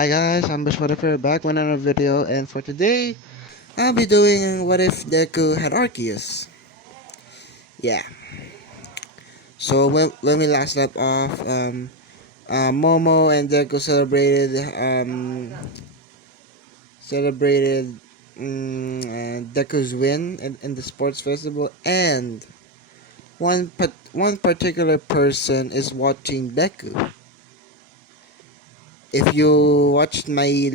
Hi guys, I'm Bishwaraper back with another video, and for today, I'll be doing what if Deku had Arceus. Yeah. So when we last left off, Momo and Deku celebrated Deku's win in the sports festival, and one particular person is watching Deku. If you watched my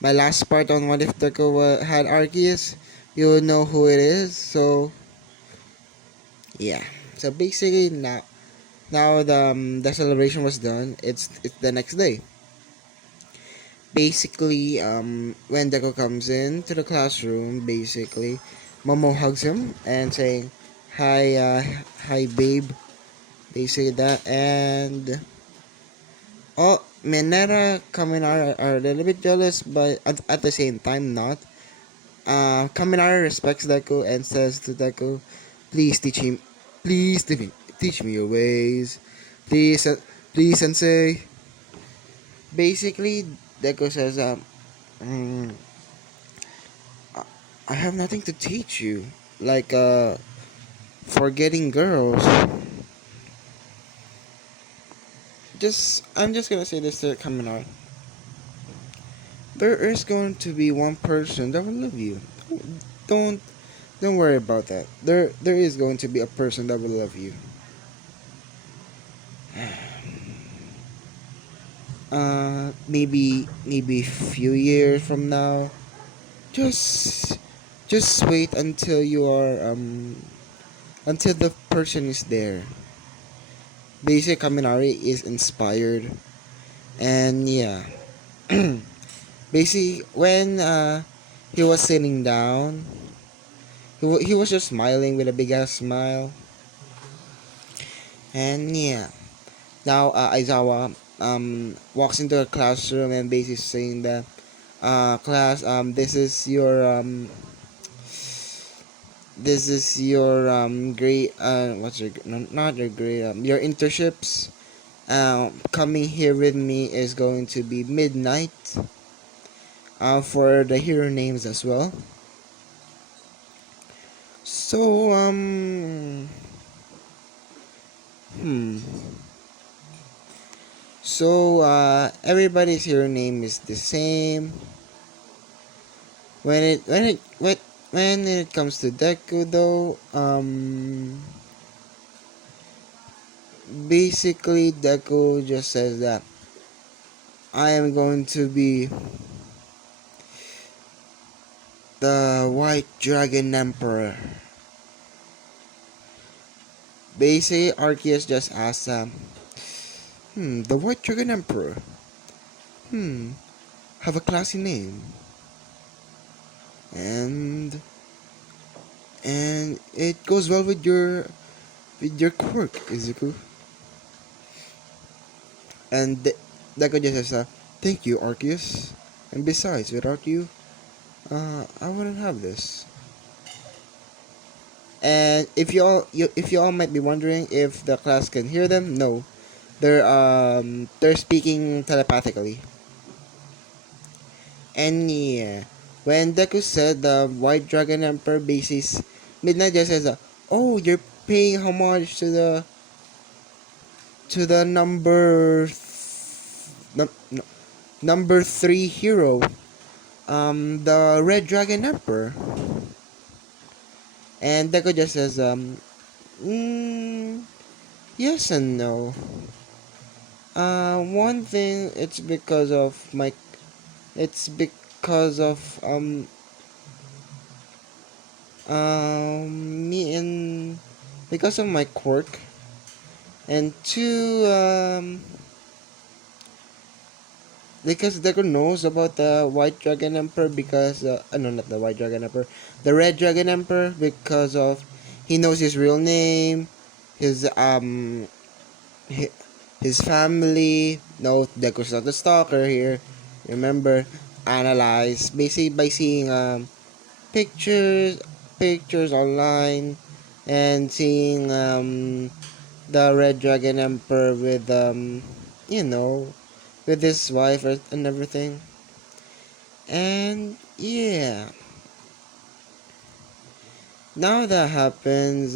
last part on what if Deku had Arceus, you will know who it is. So yeah. So basically now the celebration was done. It's the next day. Basically, when Deku comes in to the classroom, basically, Momo hugs him and saying, "Hi, hi, babe." They say that, and Mineta Kaminara are a little bit jealous, but at the same time not. Kaminara respects Deku and says to Deku, "Please teach me your ways, please, please, Sensei." Basically, Deku says, mm, "I have nothing to teach you, like forgetting girls." I'm just gonna say this to Kaminara. There is going to be one person that will love you. Don't don't worry about that. There is going to be a person that will love you. Maybe few years from now. Just just wait until you are until the person is there. Basically, Kaminari is inspired, and yeah. Basically, when he was sitting down, he was just smiling with a big ass smile, and yeah. Now Aizawa walks into the classroom and basically saying that class, this is your grade, what's your, no, not your grade, your internships. Coming here with me is going to be midnight for the hero names as well. So hmm so everybody's hero name is the same. When it comes to Deku though, basically Deku just says that I am going to be the White Dragon Emperor. Basically Arceus just asks the White Dragon Emperor. Hmm, have a classy name. And it goes well with your quirk, Izuku. And Deku just says, thank you, Arceus. And besides, without you, I wouldn't have this. And if you all might be wondering if the class can hear them, no, they're speaking telepathically. And yeah, when Deku said the White Dragon Emperor basis, Midnight just says, "Oh, you're paying homage to the number 3 hero, the Red Dragon Emperor." And Deku just says, yes and no. One thing, it's because of me and because of my quirk, and two, because Deku knows about the White Dragon Emperor because no, not the White Dragon Emperor, the Red Dragon Emperor, because of he knows his real name, his his family. No, Deku's not the stalker here. Remember, analyze basically by seeing pictures online and seeing the Red Dragon Emperor with you know with his wife and everything. And yeah, now that happens,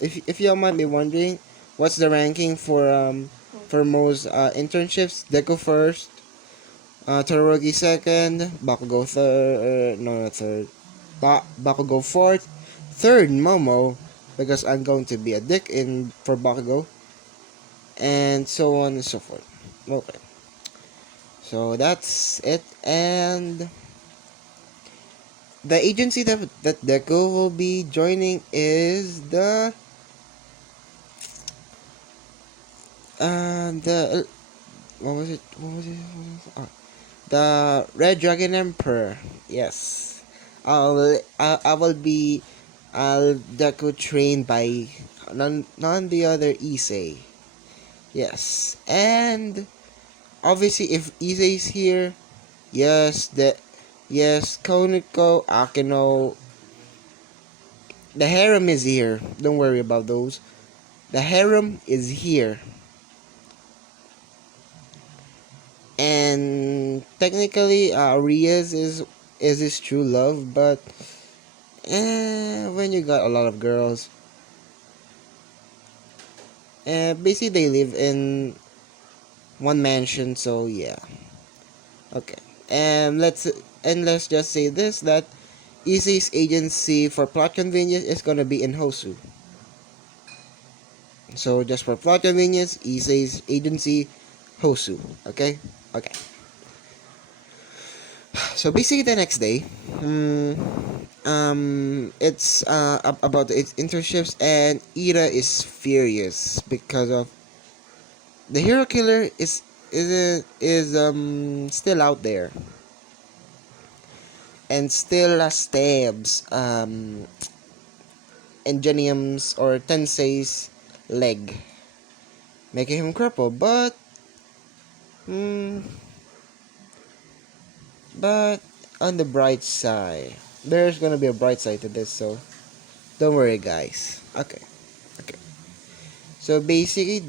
if y'all might be wondering, what's the ranking for most internships? Deku first, Todoroki second, Bakugo third, no, not third, Bakugo fourth, third Momo, because I'm going to be a dick in for Bakugo, and so on and so forth. Okay, so that's it, and the agency that Deku will be joining is the what was it? What was it? Oh, the Red Dragon Emperor. Yes, I will be Deku trained by none the other Issei. Yes, and obviously if Issei is here, yes Koniko, Akino, the harem is here. Don't worry about those. The harem is here. And technically, Riaz is his true love, but when you got a lot of girls, basically they live in one mansion, so yeah, okay. And let's just say this, that Issei's agency for plot convenience is gonna be in Hosu. So just for plot convenience, Issei's agency, Hosu. Okay, okay. So basically the next day, it's about its internships, and Ira is furious because of the hero killer is still out there and still stabs Ingenium's or Tensei's leg, making him cripple. Hmm, but on the bright side, there's gonna be a bright side to this, so don't worry, guys. Okay, okay. So basically,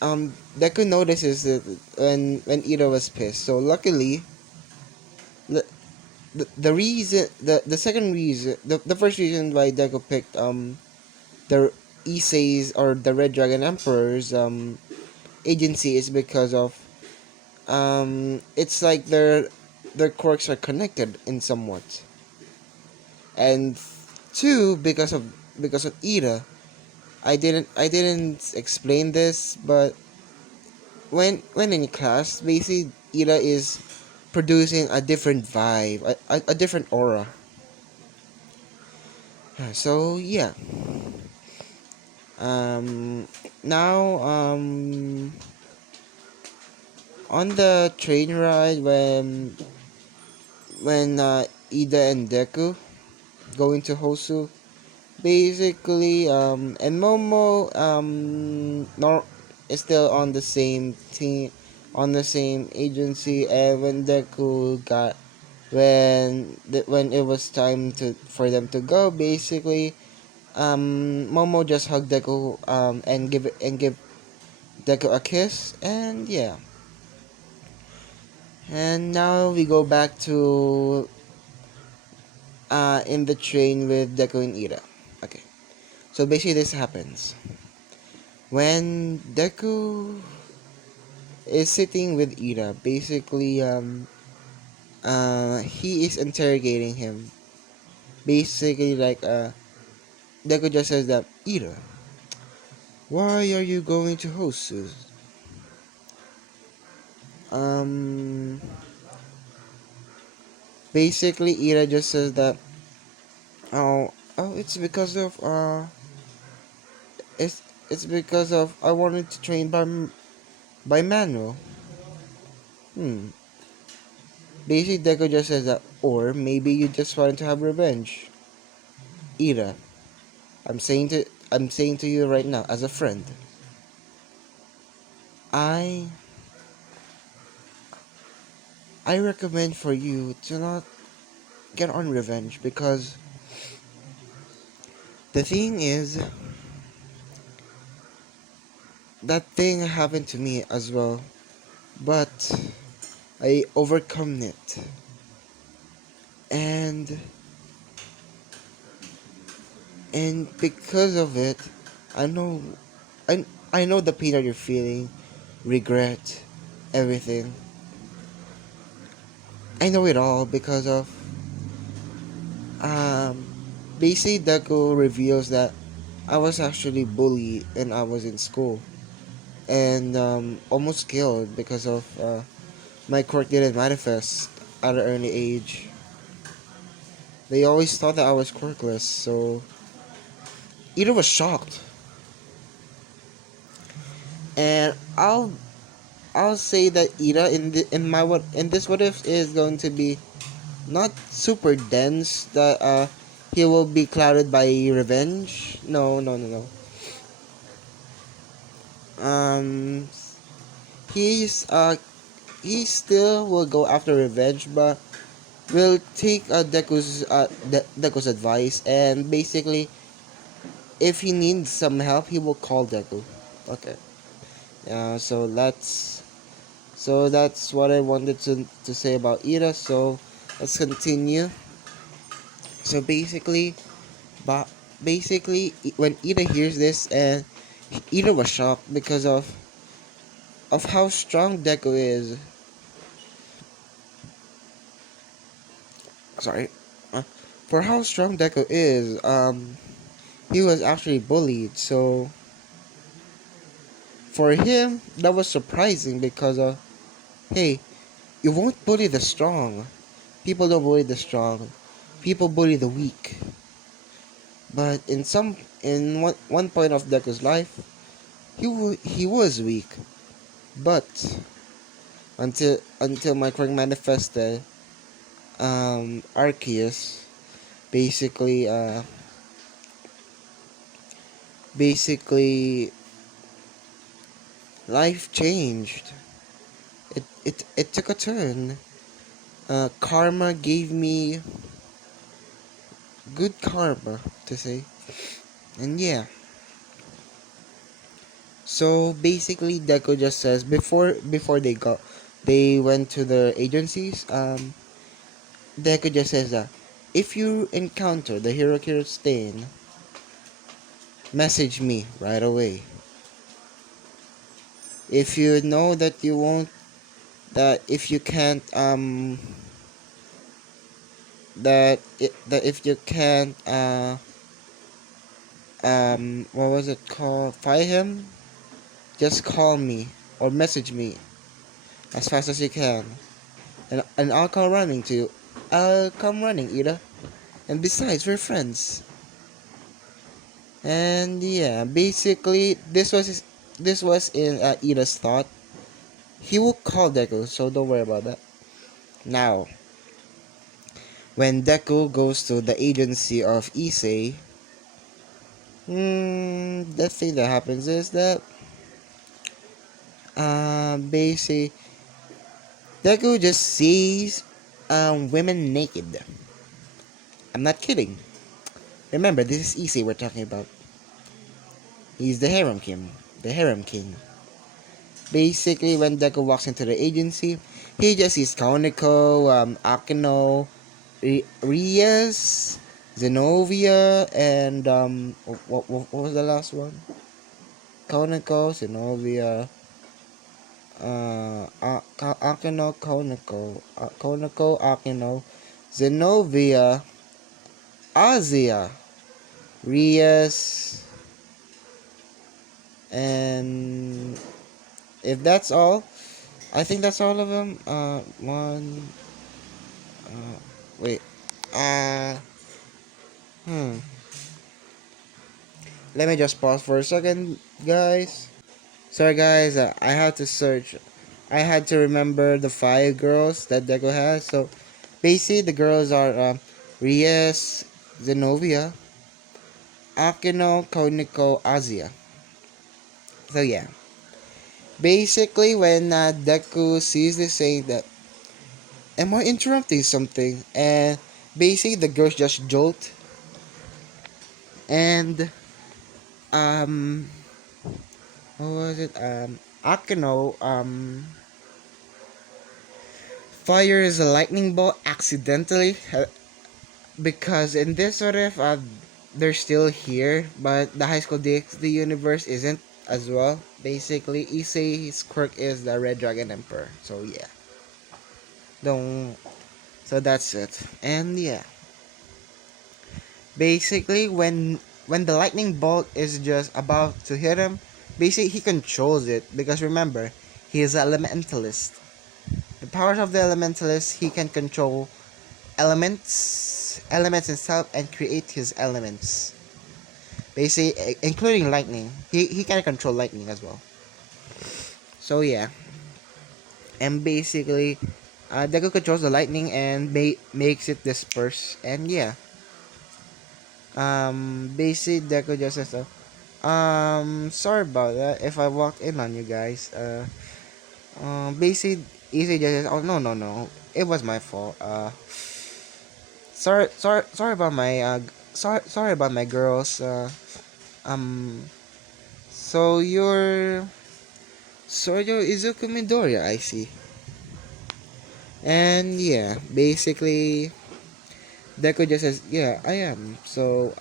Deku notices that when Ira was pissed. So luckily, the the reason the second reason the first reason why Deku picked the Issei's or the Red Dragon Emperor's agency is because of it's like their quirks are connected in somewhat, and two, because of Ira. I didn't explain this, but when in class, basically Ira is producing a different vibe, a different aura. So yeah. Um, Now, on the train ride, when Ida and Deku go into Hosu, basically, and Momo nor is still on the same team, on the same agency, and when Deku got when it was time for them to go, basically, Momo just hugged Deku and give Deku a kiss, and yeah. And now we go back to in the train with Deku and Ira. Okay. So basically this happens. When Deku is sitting with Ira, basically he is interrogating him. Basically like Deku just says that, Ira, why are you going to Hosu? Um Basically Ira just says that, oh, it's because of I wanted to train by manual. Hmm. Basically, Deku just says that, or maybe you just wanted to have revenge. Ira, I'm saying to you right now, as a friend, I I recommend for you to not get on revenge, because the thing is, that thing happened to me as well. but I overcome it. And because of it, I know I I know the pain that you're feeling, regret, everything. I know it all because of um basically Deku reveals that I was actually bullied and I was in school and almost killed because of my quirk didn't manifest at an early age. They always thought that I was quirkless, so Ida was shocked. And I'll say that Ida in this what if is going to be not super dense that he will be clouded by revenge. No, no, no, no. Um he's he still will go after revenge, but will take Deku's advice, and basically if he needs some help he will call Deku. Okay. So that's what I wanted to say about Ida. So let's continue. So but when Ida hears this, and Ida was shocked because of how strong Deku is. Sorry, uh, for how strong Deku is. He was actually bullied. So for him, that was surprising because hey, you won't bully the strong. People don't bully the strong. People bully the weak. But in one point of Deku's life, he was weak. But until my quirk manifested, Arceus basically basically life changed. It took a turn. Karma gave me good karma to say, and yeah. So basically, Deku just says before they went to the agencies. Deku just says that if you encounter the Hero Stain, message me right away. If you know that you won't, that if you can't, that if you can't, what was it called? Fight him. Just call me or message me as fast as you can, and I'll come running to you. I'll come running, Ida. And besides, we're friends. And yeah, basically, this was in Ida's thought. He will call Deku, so don't worry about that. Now, when Deku goes to the agency of Issei, the thing that happens is that, basically, Deku just sees women naked. I'm not kidding. Remember, this is Issei we're talking about. He's the harem king. The harem king. Basically, when Deku walks into the agency, he just sees Koneko, Akino, Rias, Zenobia, and what was the last one? Koneko, Zenobia, Akino, Koneko, Akino, Zenobia, Azia, Rias, and if that's all, I think that's all of them. One. Wait. Uh. Hmm. Let me just pause for a second, guys. Sorry, guys. I had to search. I had to remember the 5 girls that Deco has. So, basically, the girls are Rias, Zenobia, Akino, Koniko, Azia. So, yeah. Basically, when Deku sees this saying that, am I interrupting something? And basically, the girls just jolt. And, um, what was it? Akino, fires a lightning bolt accidentally because in this what if they're still here, but the high school DxD universe isn't as well. Basically, Issei's quirk is the Red Dragon Emperor. So yeah, don't. So that's it. And yeah, basically when the lightning bolt is just about to hit him, basically he controls it because remember he is an elementalist. The powers of the elementalist, he can control elements himself and create his elements. Basically, including lightning. He can control lightning as well. So yeah, and basically, Deku controls the lightning and makes it disperse. And yeah, basically Deku just says, sorry about that if I walked in on you guys. Basically, Easy just says, oh no no no, it was my fault. Sorry about my sorry about my girls. Um, so you're Soryo Izuku Midoriya, I see. And yeah, basically, Deku just says, yeah, I am. So,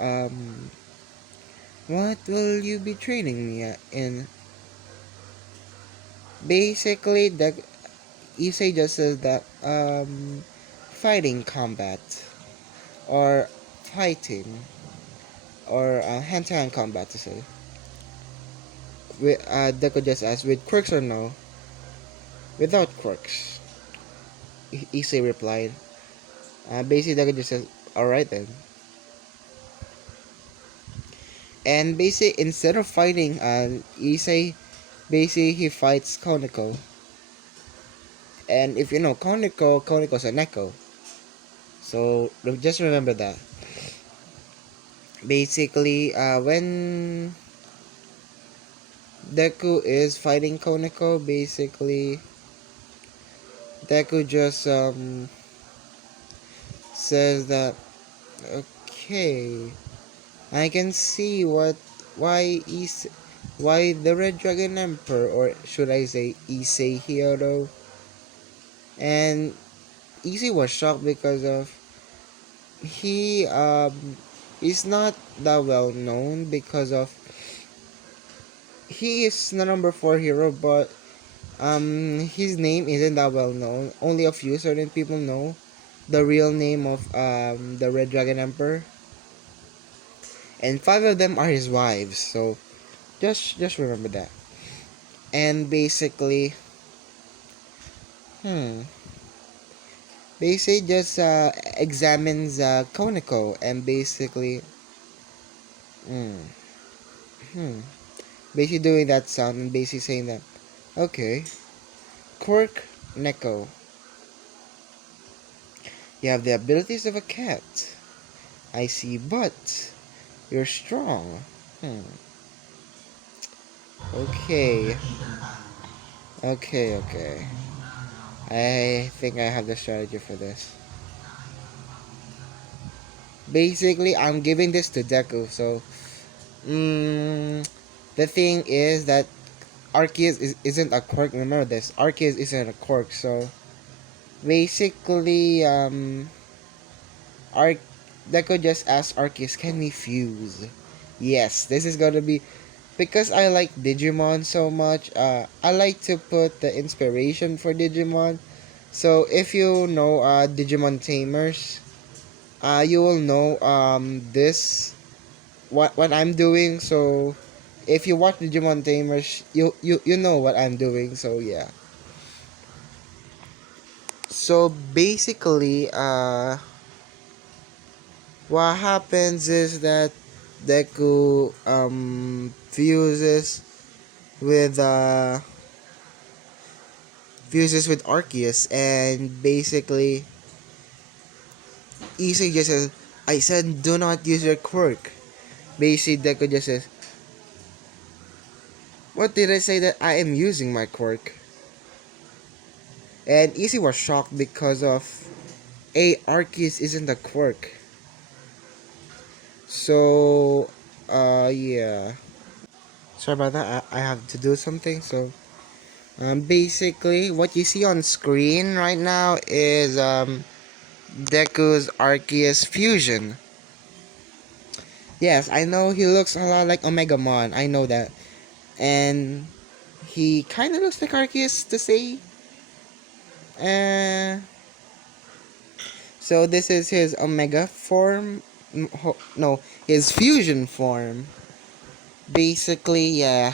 what will you be training me in? Basically, Issei just says that, fighting combat, or fighting, or hand-to-hand combat to say. Deku just asks, with quirks or no? Without quirks. Issei replied. Basically, Deku just says, alright then. And basically, instead of fighting Issei, basically he fights Koneko. And if you know Koneko's a Neko. So just remember that. Basically, when Deku is fighting Koneko, basically Deku just says that okay, I can see why the Red Dragon Emperor, or should I say Issei Hiro, and Issei was shocked because of he is not that well known because of he is the number 4 hero, but his name isn't that well known. Only a few certain people know the real name of the Red Dragon Emperor, and 5 of them are his wives. So just remember that. And basically, hmm, basically just examines Koneko and basically, hmm, hmm, basically doing that sound and basically saying that, okay, quirk Neko, you have the abilities of a cat. I see, but you're strong. Hmm. Okay. Okay. I think I have the strategy for this. Basically, I'm giving this to Deku, so the thing is that Arceus isn't a quirk. Remember this. Arceus isn't a quirk, so basically, Ar- Deku just asked Arceus, can we fuse? Yes, this is gonna be because I like Digimon so much. I like to put the inspiration for Digimon. So if you know Digimon Tamers, you will know this what I'm doing. So if you watch Digimon Tamers, you know what I'm doing. So yeah. So basically, what happens is that Deku with uh fuses with Arceus, and basically Issei just says, I said do not use your quirk. Basically Deku just says, what did I say that I am using my quirk? And Issei was shocked because of Arceus isn't a quirk. So yeah. Sorry about that. I have to do something, so Basically, what you see on screen right now is Deku's Arceus fusion. Yes, I know he looks a lot like Omegamon. I know that, and he kind of looks like Arceus to say. Uh, so this is his Omega form. No, his fusion form. Basically, yeah,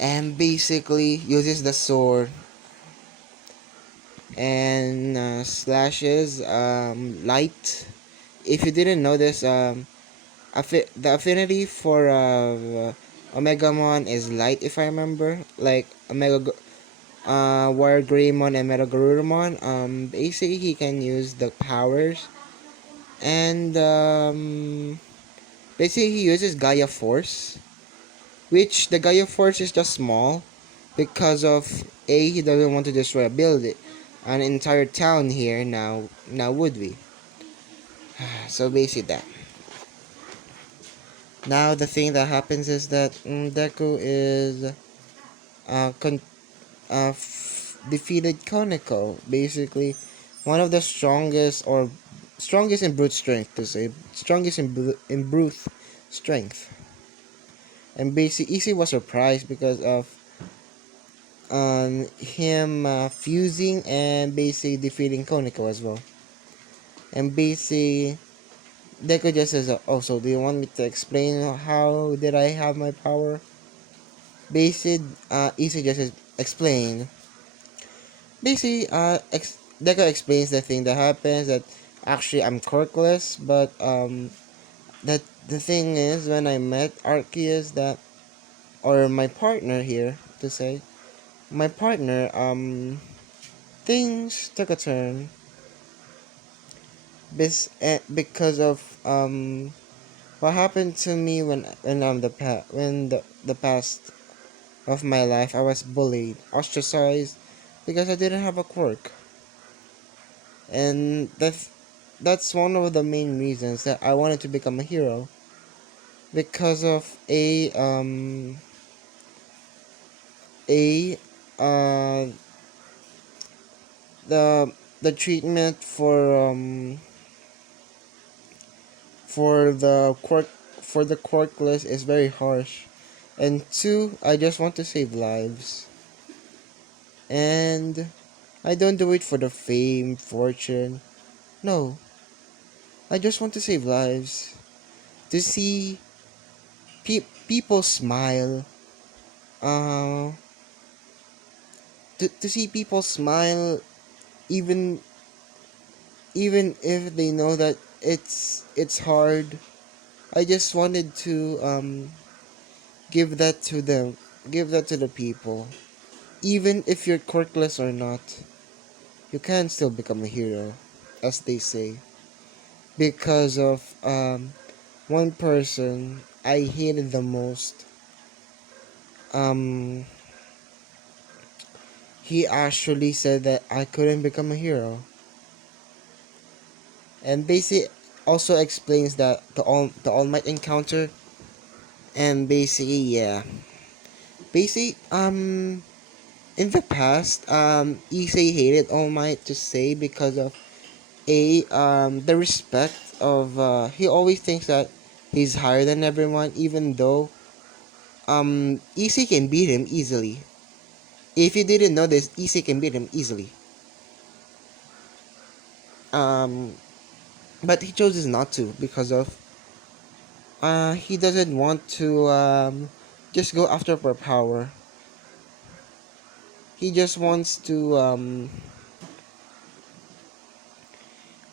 and basically uses the sword and slashes light. If you didn't know this, the affinity for Omegamon is light, if I remember. Like War Greymon and Metagarurumon. Basically he can use the powers, and basically he uses Gaia Force, which the Gaia Force is just small because of he doesn't want to destroy a building, an entire town here now would we? So basically that. Now the thing that happens is that Deku is uh, con- defeated Koneko, basically one of the strongest in brute strength to say, strongest in brute strength. And basically Easy was surprised because of him fusing and basically defeating Koneko as well. And basically Deku just says, "Oh, so do you want me to explain how did I have my power?" Basically, Easy just explain. Basically, Deku explains the thing that happens, that actually I'm quirkless, but that the thing is, when I met Arceus, that, or my partner here to say, my partner, things took a turn because of what happened to me when the past of my life. I was bullied, ostracized because I didn't have a quirk, and that's one of the main reasons that I wanted to become a hero, because of a the treatment for the quirkless is very harsh, and two, I just want to save lives, and I don't do it for the fame, fortune. No, I just want to save lives, to see people smile, uh to see people smile, even if they know that it's hard. I just wanted to give that to them, give that to the people. Even if you're quirkless or not, you can still become a hero, as they say. Because of one person I hated the most. Um, he actually said that I couldn't become a hero, and basically also explains that the All Might encounter, and basically yeah, basically in the past Issei hated All Might to say because of the respect of he always thinks that he's higher than everyone, even though Issei can beat him easily. If you didn't know this, Issei can beat him easily. Um, but he chooses not to because of he doesn't want to just go after for power. He just wants to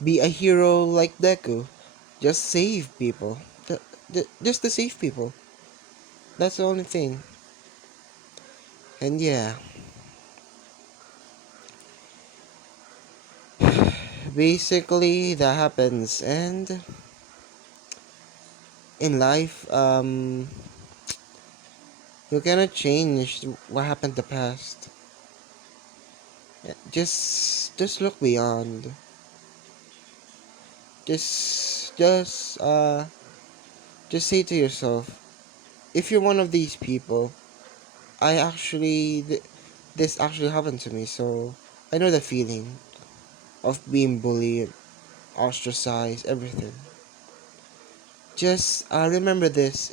be a hero like Deku, just save people, just to save people. That's the only thing. And yeah, basically that happens. And in life, you cannot change what happened in the past. Just look beyond. Just just uh just say to yourself, if you're one of these people, this actually happened to me, so I know the feeling of being bullied, ostracized, everything. Just remember this.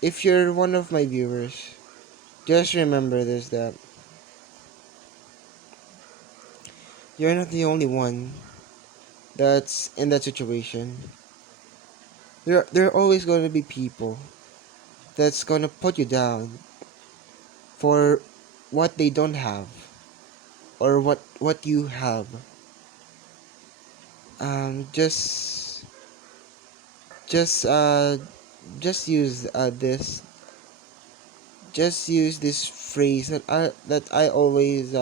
If you're one of my viewers, just remember this, that you're not the only one that's in that situation. There are always going to be people that's going to put you down for what they don't have, or what you have. Um, just just uh just use this just use this phrase that I always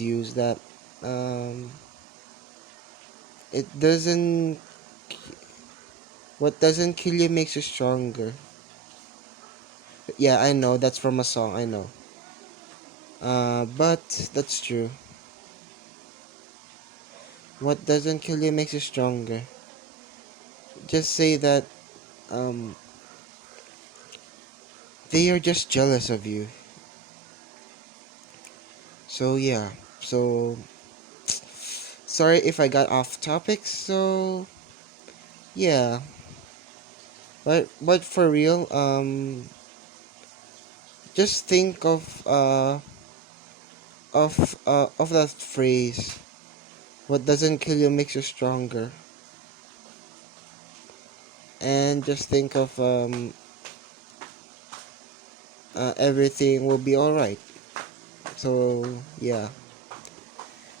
use, that um it doesn't what doesn't kill you makes you stronger. Yeah, I know that's from a song, I know. But that's true. What doesn't kill you makes you stronger. Just say that um they are just jealous of you. So yeah. So sorry if I got off topic. So yeah. But for real, just think of that phrase. What doesn't kill you makes you stronger. And just think of everything will be alright. So yeah.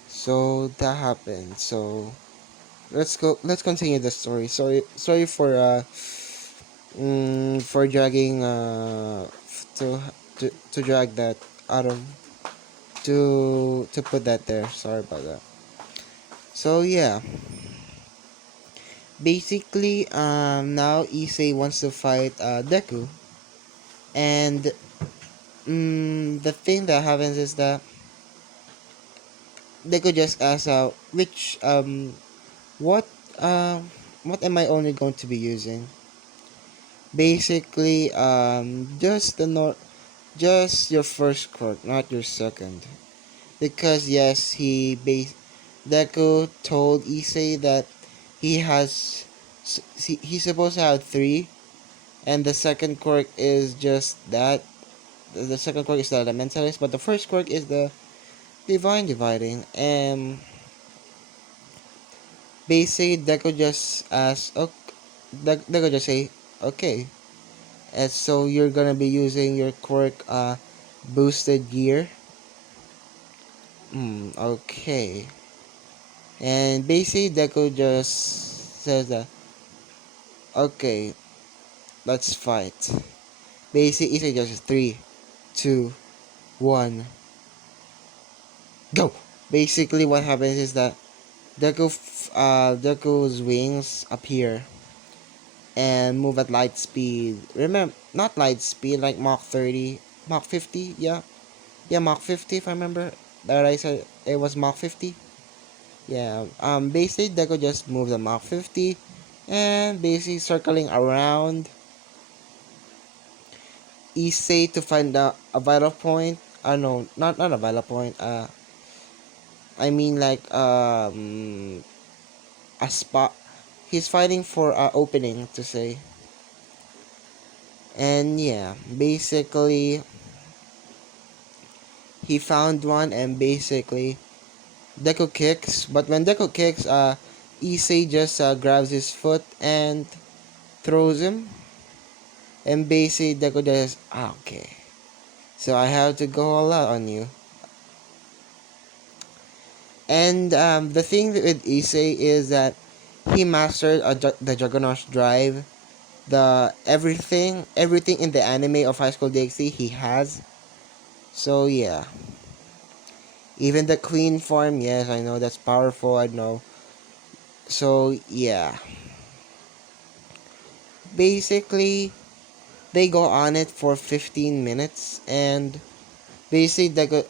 So that happened. So let's continue the story. Sorry for dragging to drag that out of to put that there. Sorry about that. So yeah, basically now Issei wants to fight Deku, and the thing that happens is that Deku just asks which what what am I only going to be using? Basically just your first quirk, not your second. Because yes, Deku told Issei that he has he's supposed to have three, and the second quirk is just that. The second quirk is the elementalist, but the first quirk is the divine dividing. And basically, Deku just asks, okay, Deku just say, okay. And so you're gonna be using your quirk boosted gear. Okay. And basically, Deku just says that, okay, let's fight. Basically, it's just 3, 2, 1, go! Basically, what happens is that Deku's wings appear and move at light speed. Remember, not light speed, like Mach 30, Mach 50, yeah? Yeah, Mach 50 if I remember. That I said it was Mach 50. Yeah, basically Deku just moves at Mach 50 and basically circling around Issei to find a vital point. No, not a vital point. I mean like a spot. He's fighting for a opening to say. And yeah, basically he found one, and basically Deku kicks. But when Deku kicks, Issei just grabs his foot and throws him. And basically Deku just okay. So I have to go all out on you. And the thing with Issei is that he mastered the Juggernaut's drive, the everything in the anime of High School DxD he has. So yeah, even the clean form, yes, I know that's powerful, I know. So yeah, basically they go on it for 15 minutes, and basically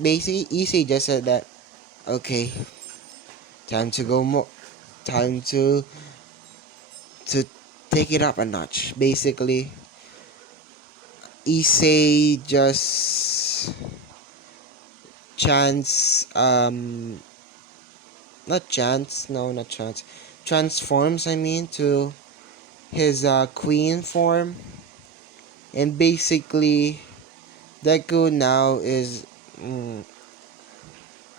basically Issei just said that okay, time to go more, time to take it up a notch, basically. Issei just chance not chance no not chance transforms, I mean, to his queen form, and basically Deku now is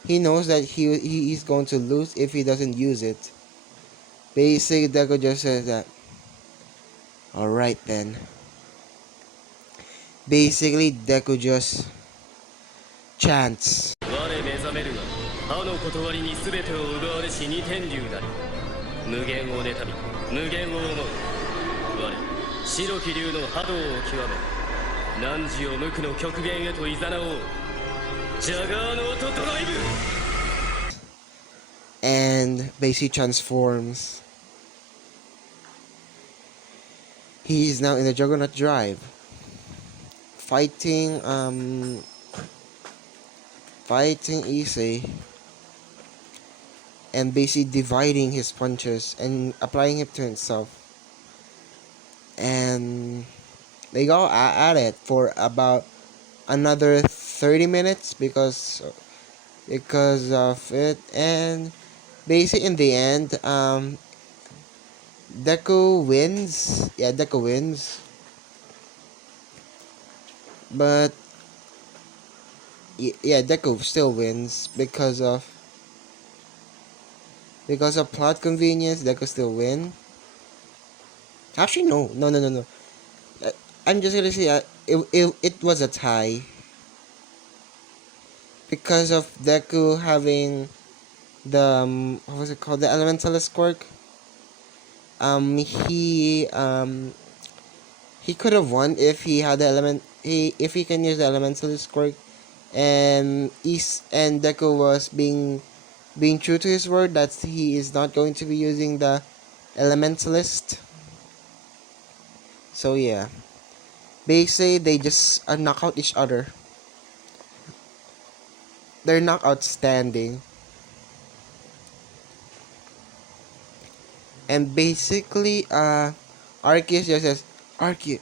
he knows that he's going to lose if he doesn't use it. Basically Deku just says that, alright then. Basically Deku just chants. 我目覚めるは歯の断りに全てを奪われし二天竜なり無限を妬み無限を思う我白き竜の波動を極め汝を無垢の極限へと誘おうジャガーの音ドライブ And basically transforms. He is now in the Juggernaut Drive, fighting Issei, and basically dividing his punches and applying it to himself. And they go at it for about another 30 minutes because of it. And basically in the end, Deku wins. Yeah, Deku wins. But yeah, Deku still wins because of plot convenience. Deku still win. Actually, no. I'm just gonna say it was a tie because of Deku having the what was it called, the Elementalist quirk. He could have won if he had the if he can use the Elementalist quirk, and Deku was being true to his word that he is not going to be using the Elementalist. So yeah, basically they just knock out each other. They're not outstanding. And basically, Arceus just says, Arceus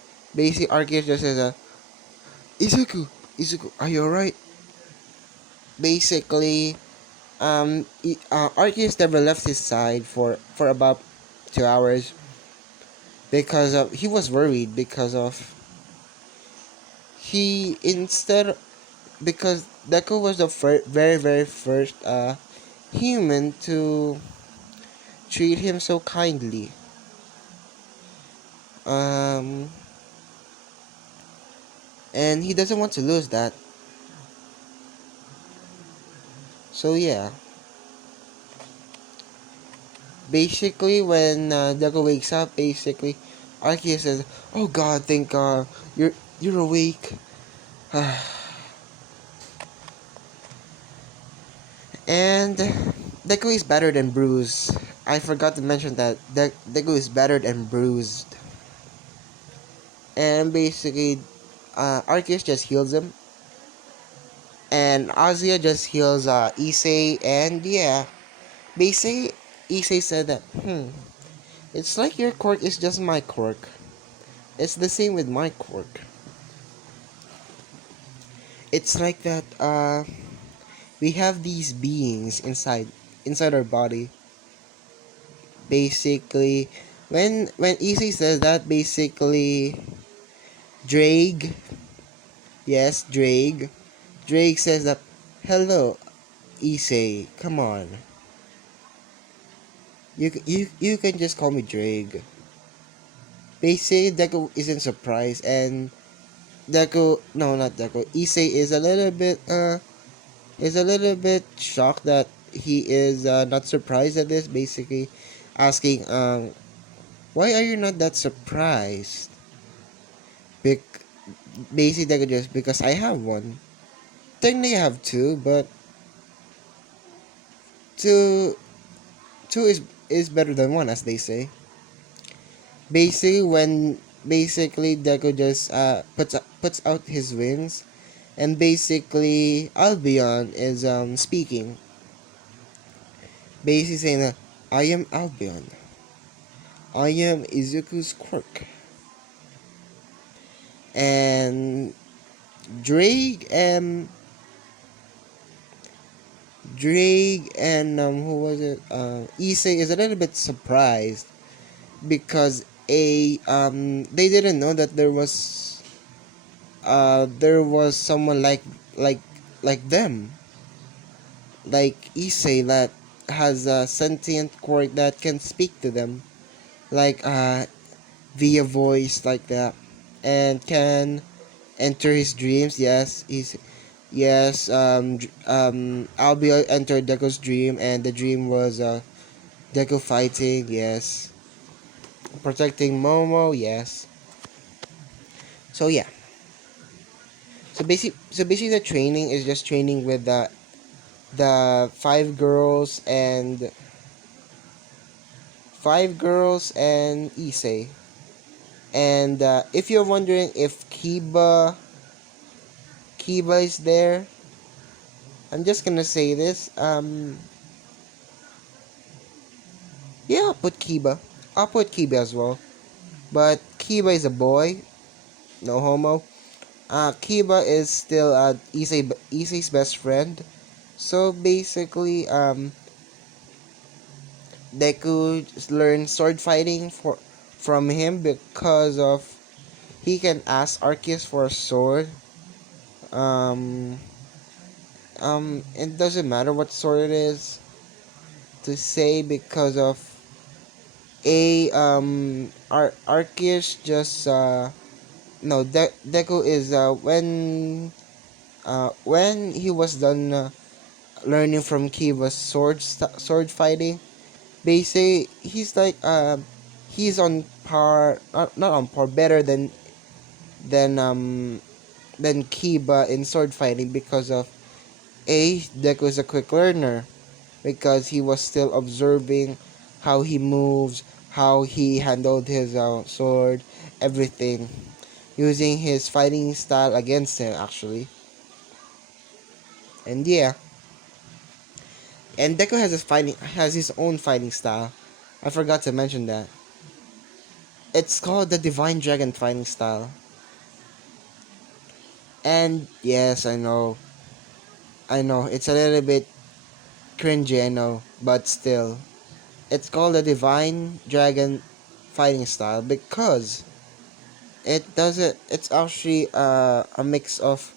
just says, Izuku, are you alright? Basically, Arceus never left his side for about 2 hours because of, he was worried because of, because Deku was the very first, human to treat him so kindly. And he doesn't want to lose that. So yeah. Basically, when Deku wakes up, basically, Arceus says, "Oh God, thank God, you're awake." And Deku is battered and bruised. I forgot to mention that Deku is battered and bruised. And basically, Arceus just heals him. And Azia just heals Issei. And yeah, basically, Issei said that, it's like your quirk is just my quirk. It's the same with my quirk. It's like that, we have these beings inside our body. Basically, when Issei says that, basically, Drake says that, hello, Issei, come on. You can just call me Drake. Basically, Deku isn't surprised, and Issei is a little bit shocked that he is not surprised at this. Basically, asking, why are you not that surprised? Basically, Deku just, because I have one. Technically, I have two, but two is better than one, as they say. Basically Deku just puts out his wings, and basically Albion is speaking. Basically saying that, I am Albion. I am Izuku's quirk. And Drake and who was it? Issei is a little bit surprised because they didn't know that there was someone like them, like Issei, that has a sentient quirk that can speak to them, like via voice, like that, and can enter his dreams. Yes, Albio entered Deku's dream, and the dream was Deku fighting. Yes, protecting Momo. Yes. So yeah. So basically, the training is just training with the five girls and Issei. And if you're wondering if Kiba is there, I'm just gonna say this. Yeah, I'll put Kiba as well. But Kiba is a boy, no homo. Kiba is still Issei's best friend. So basically, Deku learned sword fighting from him because of he can ask Arceus for a sword. Um, it doesn't matter what sword it is to say because of Arceus just no Deku is when he was done learning from Kiva's sword fighting. They say he's on par, not on par, better than um than Kiba in sword fighting because of Deku is a quick learner, because he was still observing how he moves, how he handled his sword, everything, using his fighting style against him actually. And yeah, and Deku has his own fighting style. I forgot to mention that. It's called the Divine Dragon fighting style. And yes, I know, it's a little bit cringy, I know, but still, it's called the Divine Dragon fighting style because it's actually a mix of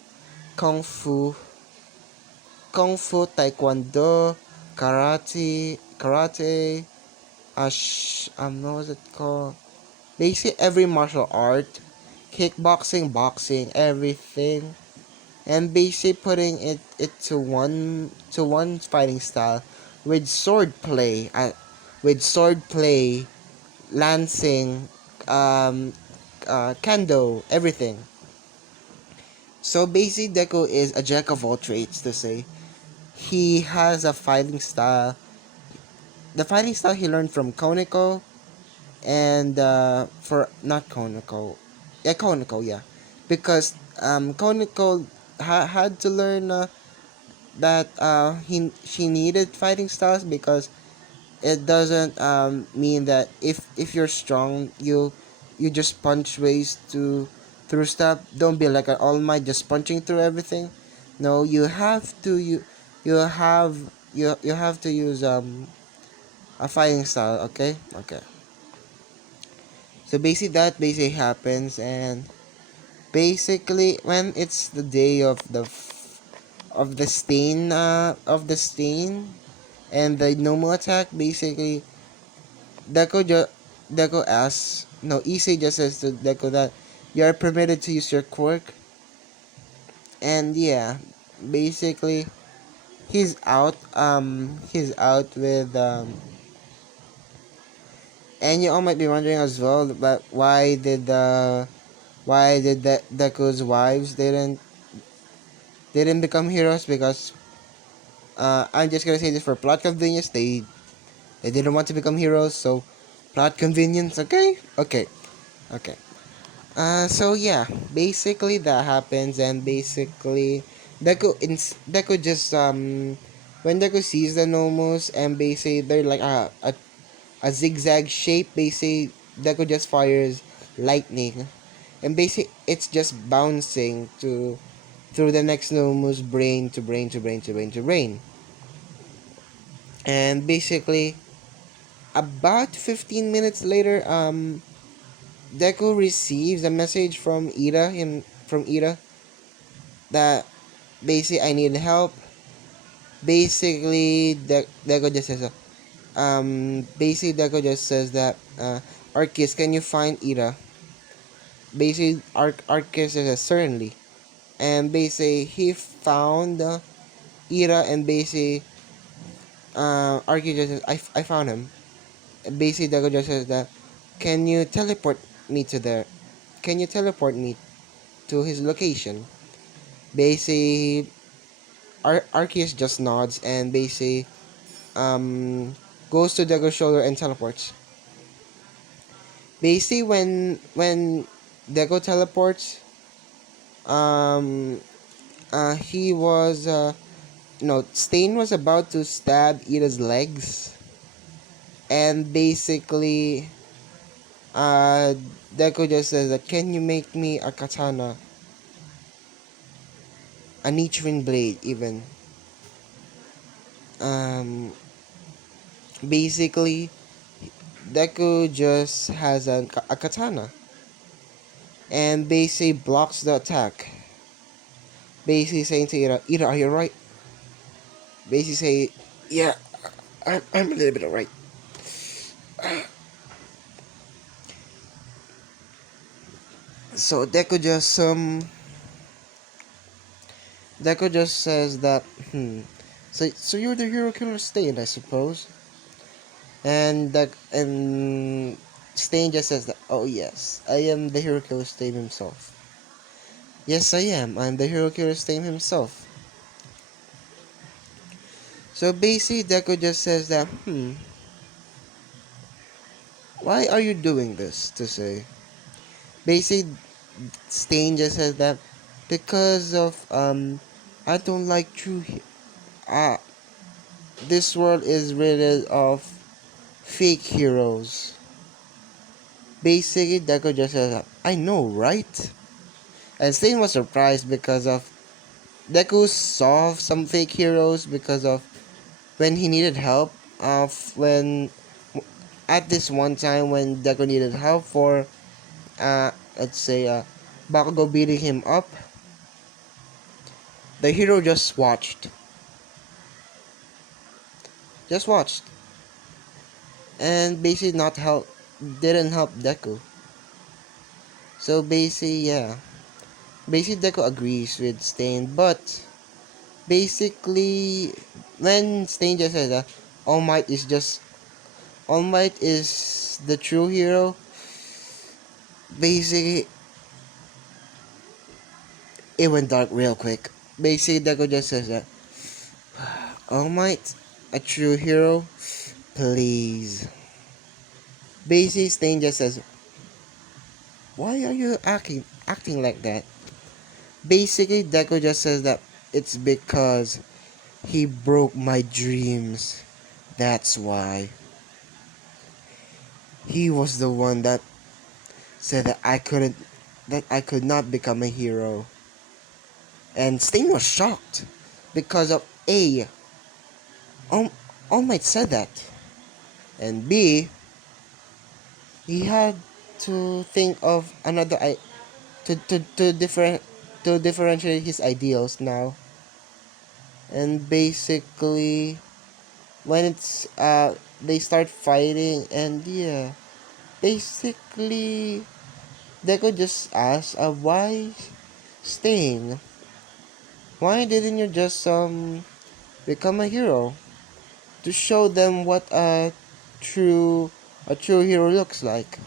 kung fu, taekwondo, karate, what was it called? Basically every martial art, kickboxing, boxing, everything, and basically putting it to one fighting style with sword play, lancing, kendo, everything. So basically, Deku is a jack of all trades, to say. He has a fighting style. The fighting style he learned from Koniko, and for not Koniko, yeah, Koniko, yeah, because Koniko had to learn that she needed fighting styles, because it doesn't mean that if you're strong, you just punch ways through stuff. Don't be like an all might, just punching through everything. No, you have to use a fighting style. Okay. So basically happens, and basically when it's the day of the stain and the normal attack, basically Deco ju- Deco asks, no, Issei just says to Deco that you are permitted to use your quirk, and yeah, basically he's out. He's out with and you all might be wondering as well, but why did Deco's wives didn't become heroes? Because I'm just gonna say this for plot convenience. They didn't want to become heroes, so plot convenience. Okay. So yeah, basically that happens, and basically Deku just when Deku sees the Nomos, and basically they're like a zigzag shape. Basically, Deku just fires lightning, and basically it's just bouncing to through the next Nomu's brain to brain to brain to brain to brain. And basically, about 15 minutes later, Deku receives a message from Ida that basically I need help. Basically, Deku just says, basically Deku just says that, Arceus, can you find Ida? Basically, Arceus says certainly, and basically he found Ida, and basically, Arceus just says, I found him. Basically, Deku just says that, can you teleport me to there? Can you teleport me to his location? Basically, Arceus just nods and basically goes to Degu's shoulder and teleports. Basically, when Degu teleports, um, he was no, Stain was about to stab Ida's legs, and basically, uh, Deku just says that, can you make me a katana, a Nichiren blade, even. Um, Basically, Deku just has a katana and basically blocks the attack. Basically saying to Ira, are you right? Basically say, yeah, I'm a little bit alright. So Deku just says that, so you're the hero killer Stain, I suppose. And Stain just says that, oh yes, I am the hero killer Stain himself. Yes, I am. I'm the hero killer Stain himself. So basically, Deku just says that, why are you doing this? To say, basically, Stain just says that because of I don't like uh this world is rid of fake heroes. Basically, Deku just says that, I know, right? And Stain was surprised because of Deku saw some fake heroes because of when he needed help. When at this one time when Deku needed help for let's say Bakugo beating him up, the hero just watched, and basically not help, didn't help Deku. So basically, yeah, basically Deku agrees with Stain, but basically when Stain just says that All Might is the true hero, basically it went dark real quick. Basically Deku just says that, All Might, a true hero, please. Basically Stain just says, why are you acting like that? Basically, Deku just says that it's because he broke my dreams. That's why. He was the one that said that I could not become a hero. And Sting was shocked because of A, All, All Might said that, and B, he had to think of another to differentiate his ideals now. And basically, when it's they start fighting, and yeah, basically Deku just asks, why Stain, why didn't you just become a hero to show them what true a true hero looks like?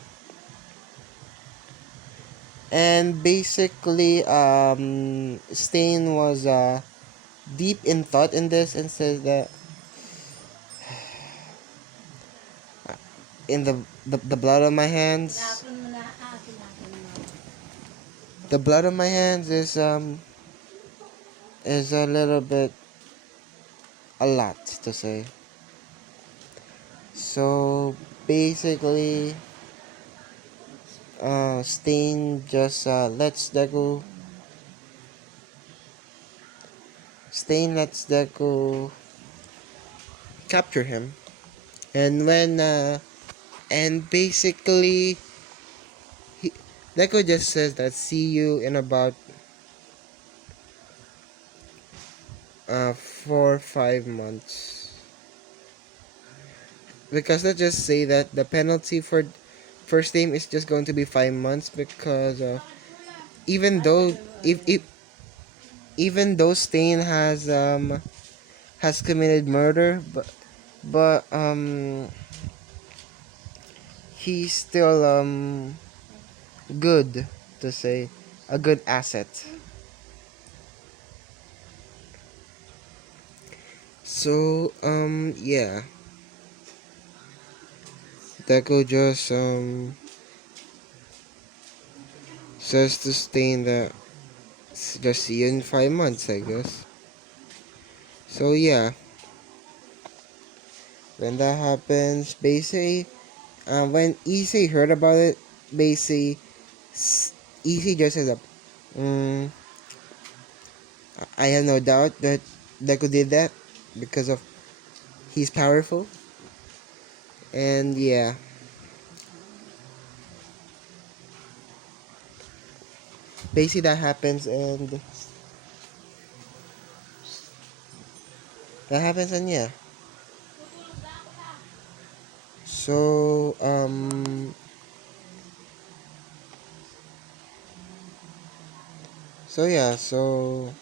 And basically Stain was deep in thought in this and says that, in the blood on my hands, the blood on my hands is a little bit a lot to say. So basically Stain just lets Deku. Stain lets Deku capture him, and and basically he, Deku just says that see you in about 4 or 5 months, because let's just say that the penalty for first name is just going to be 5 months, because even though if even though Stain has committed murder, but he's still good, to say, a good asset. So yeah, Deku just says to Stain that just see you in 5 months, I guess. So yeah, when that happens, basically, when Issei heard about it, basically, Issei just says, mm, I have no doubt that Deku did that because of he's powerful, and yeah, basically that happens, and yeah. So yeah, so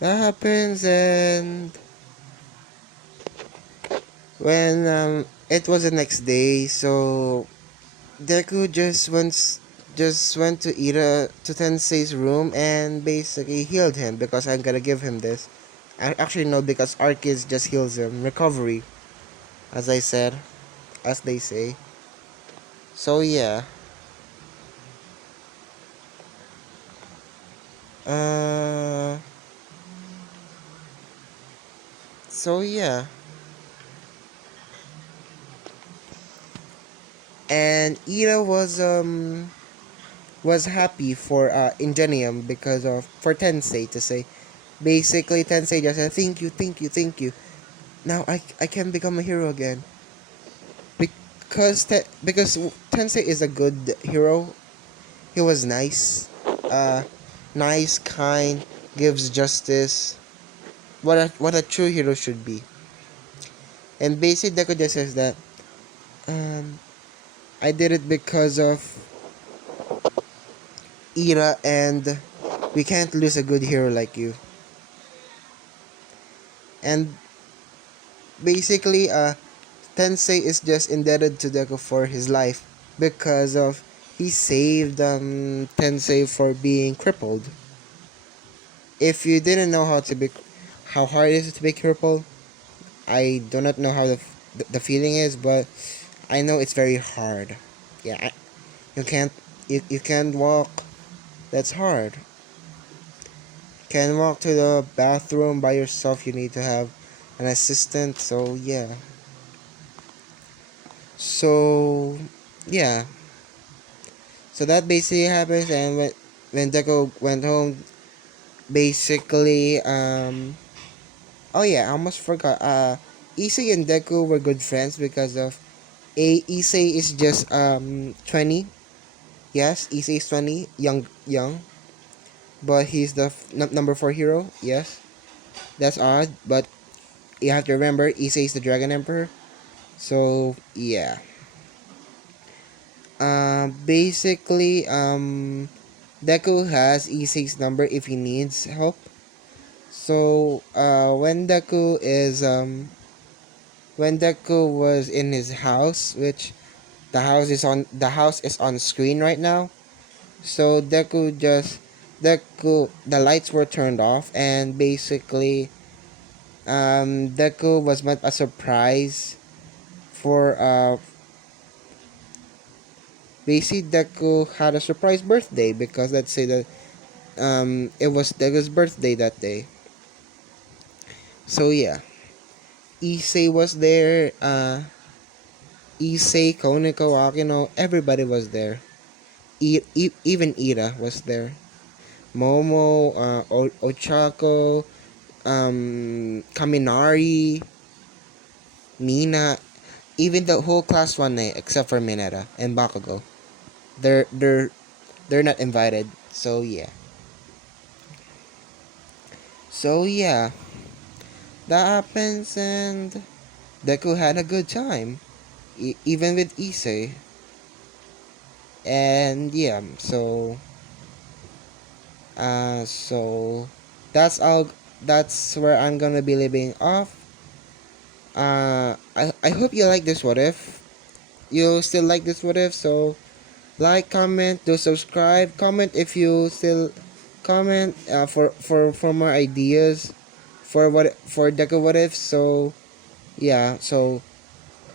that happens, and when it was the next day, so Deku just went to to Tensei's room and basically healed him, because I'm gonna give him this. Actually no, because Arceus just heals him. Recovery, as I said, as they say. So yeah. Uh so yeah. And Ira was happy for Ingenium, because of for Tensei to say. Basically Tensei just said thank you, thank you, thank you. Now I can become a hero again. Because Tensei is a good hero. He was nice. Uh Nice, kind, gives justice. What a true hero should be. And basically Deku just says that um I did it because of Ira, and we can't lose a good hero like you. And basically Tensei is just indebted to Deku for his life, because of he saved Tensei for being crippled. If you didn't know how hard it is to be crippled, I do not know how the feeling is, but I know it's very hard. Yeah, you can't you can't walk. That's hard. Can't walk to the bathroom by yourself. You need to have an assistant. So yeah. So yeah. So that basically happens, and when Deku went home, basically oh yeah, I almost forgot. Issei and Deku were good friends, because of Issei is just 20. Yes, Issei is 20, young, but he's the number 4 hero. Yes, that's odd, but you have to remember Issei is the Dragon Emperor. So yeah. Basically, Deku has Issei's number if he needs help. So when Deku was in his house, which the house is on screen right now. So Deku, the lights were turned off, and basically Deku was meant a surprise for basically Deku had a surprise birthday, because let's say that it was Deku's birthday that day. So yeah, Issei was there. Issei, Koneko, Akino, everybody was there. Even Ira was there. Momo, Ochako, Kaminari, Mina, even the whole class 1A except for Mineta and Bakugo. They're they're they're not invited. So yeah. So yeah, that happens and Deku had a good time, even with Issei. And yeah, so that's all. That's where I'm gonna be leaving off. I hope you like this what if. You still like this what if, so like, comment, do subscribe, comment if you still comment for more ideas for Deco what if. So yeah, so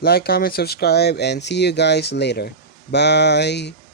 like, comment, subscribe, and see you guys later. Bye.